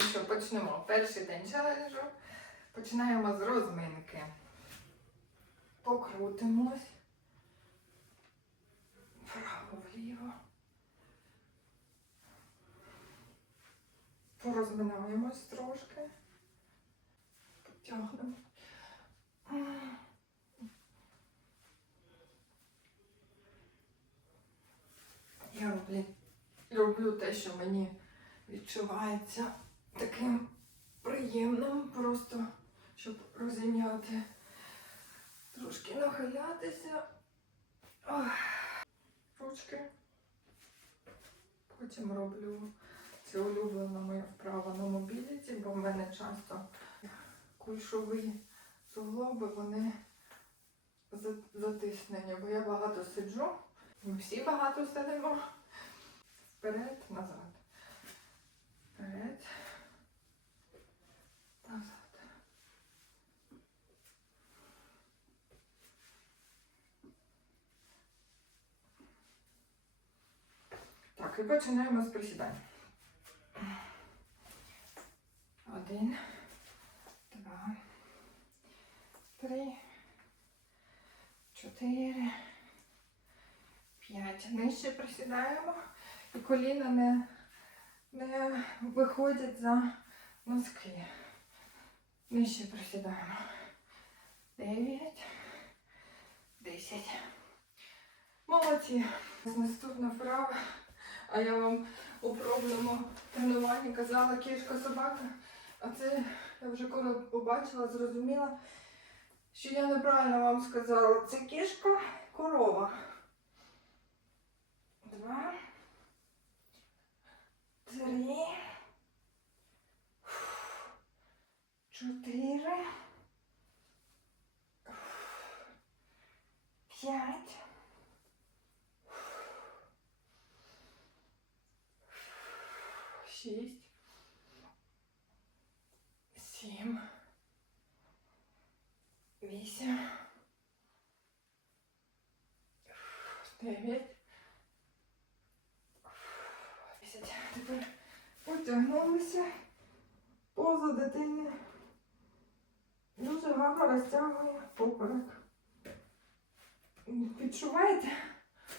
ну що, почнемо. Перший день челенджу. Починаємо з розминки. Покрутимось. Вправо-вліво. Порозминаємось трошки. Потягнемо. Я роблю, люблю те, що мені відчувається таким приємним, просто щоб розім'яти, трошки нахилятися. Ох. Ручки. Потім роблю це улюблена моя вправа на мобіліті, бо в мене часто кульшові суглоби, вони затиснені, бо я багато сиджу. Ми всі багато сидимо. Вперед, назад. Вперед. Назад. І починаємо з присідань. Один, два, три, чотири, п'ять. Нижче присідаємо і коліна не, не виходять за носки. Нижче присідаємо. Дев'ять, десять. Молодці. Наступна вправа. А я вам у пробному тренуванні казала кішка собака. А це я вже коли побачила, зрозуміла, що я неправильно вам сказала. Це кішка корова. Два. Три. Чотири. П'ять. Шість. Сім. Вісім. Дев'ять. Тепер потягнулися. Поза дитини. Дуже гарно розтягує поперек. Відчуваєте?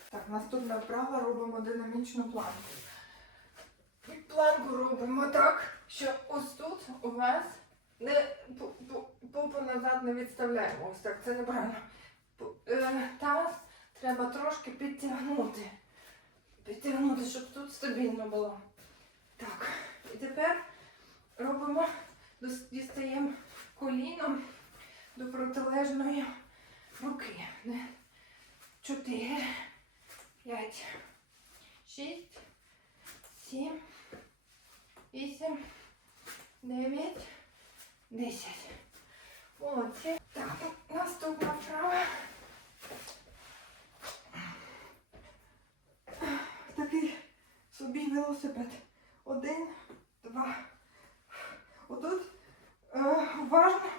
Так, наступна вправа робимо динамічну планку. Планку робимо так, що ось тут у вас не пу- пу- попу назад не відставляємо. Ось так, це неправильно. Е, Таз треба трошки підтягнути. Підтягнути, щоб тут стабільно було. Так, і тепер робимо, дістаємо коліном до протилежної руки. Чотири, п'ять, шість, сім, вісім, дев'ять, десять. Молодці. Так, наступна вправа. Такий собі велосипед. Один, два. Отут е, уважно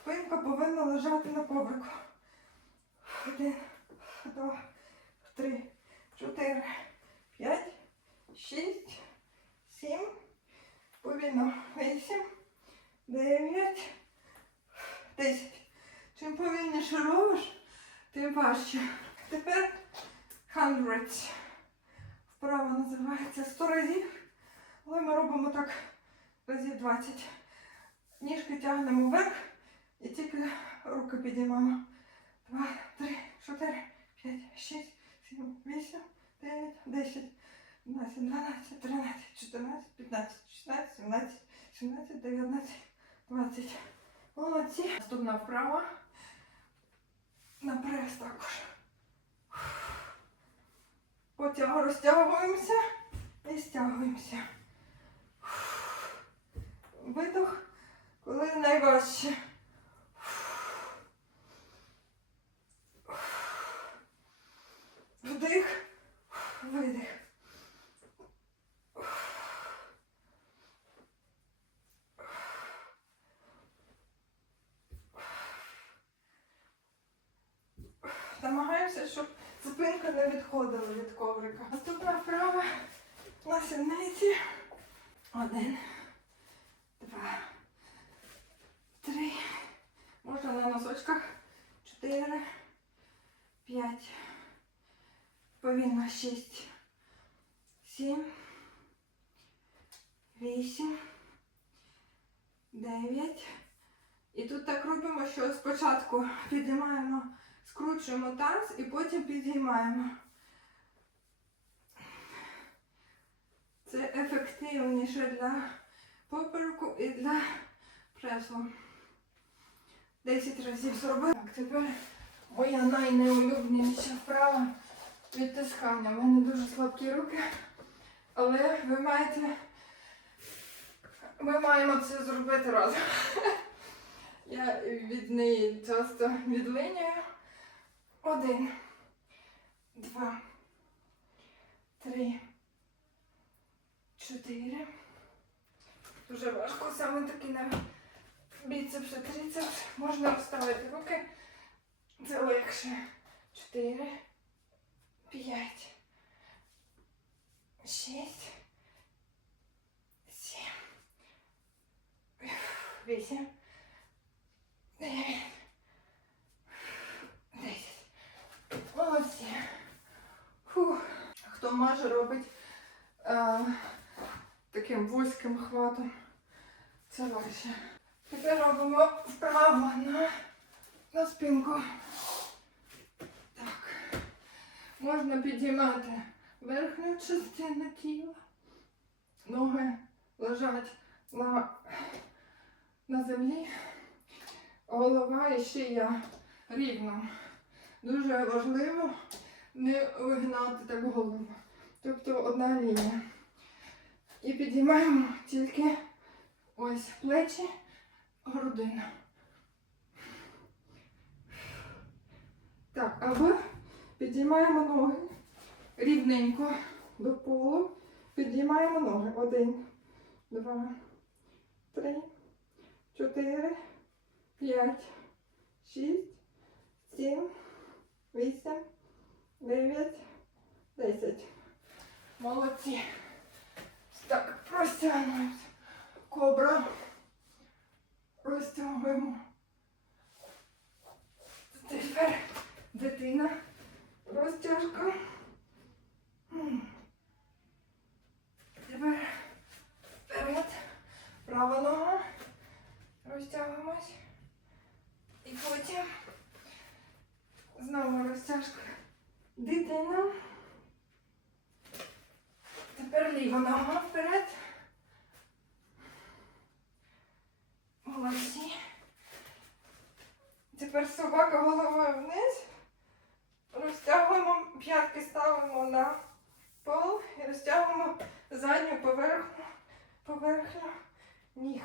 спинка повинна лежати на коврику. Один, два, три, чотири, п'ять, шість, сім, повільно, вісім, дев'ять, десять. Чим повільніше робиш, тим важче. Тепер hundreds. Вправа називається 100 разів, але ми робимо так разів 20. Ніжки тягнемо вверх і тільки руки підіймаємо. Два, три, чотири, п'ять, шість, сім, вісім, дев'ять, десять, одинадцять, дванадцять, тринадцять, чотирнадцять, п'ятнадцять, шістнадцять, сімнадцять, сімнадцять, дев'ятнадцять, двадцять. Молодці. Наступна вправа. На прес також. Потягу розтягуємося і стягуємося. Видох, коли найважче. Зупинка не відходила від коврика. Наступна вправа на сідниці. Один, два, три. Можна на носочках. Чотири, п'ять. Повільно шість. Сім. Вісім. Дев'ять. І тут так робимо, що спочатку піднімаємо скручуємо таз і потім підіймаємо. Це ефективніше для попереку і для пресу. 10 разів зробив. Так, тепер моя найнеулюбленіша вправа відтискання. У мене дуже слабкі руки, але ви маєте. Ми маємо це зробити разом. Я від неї часто відлиняю. Один, два, три, чотири. Дуже важко саме таки на біцепс трицепс. Можна вставити руки. Це легше. Чотири, п'ять, шість, сім, вісім, дев'ять, десять. Молодці. Фух. Може робить е, таким вузьким хватом. Це важче. Тепер робимо вправо на, на спинку. Так. Можна підіймати верхню частину тіла. Ноги лежать на, на землі. Голова і шия рівно. Дуже важливо не вигнати так голову. Тобто одна лінія. І підіймаємо тільки ось плечі, грудина. Так, або підіймаємо ноги рівненько до полу. Підіймаємо ноги. Один, два, три, чотири, п'ять, шість, сім, вісім, дев'ять, десять. Молодці. Так, простягнемось. Кобра. Розтягуємо. Тепер дитина. Розтяжка. Тепер вперед. Права нога. Розтягуємось. І потім знову розтяжка. Дитина. Тепер ліва нога вперед. Молодці. Тепер собака головою вниз. Розтягуємо п'ятки ставимо на пол і розтягуємо задню поверхню, поверхню ніг.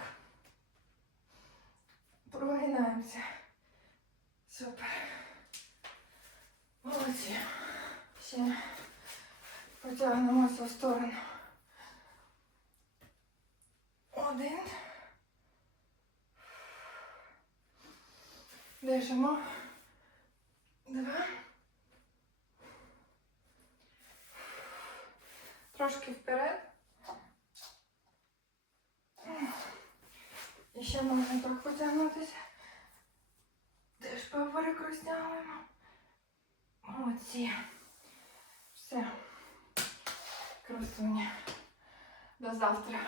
Прогинаємося. Супер. Молодці. Ще потягнемося в сторону. Один. Дишимо. Два. Трошки вперед. І ще можна так потягнутися. Теж поперек розтягуємо. Молодці. Все. Красуня. До завтра.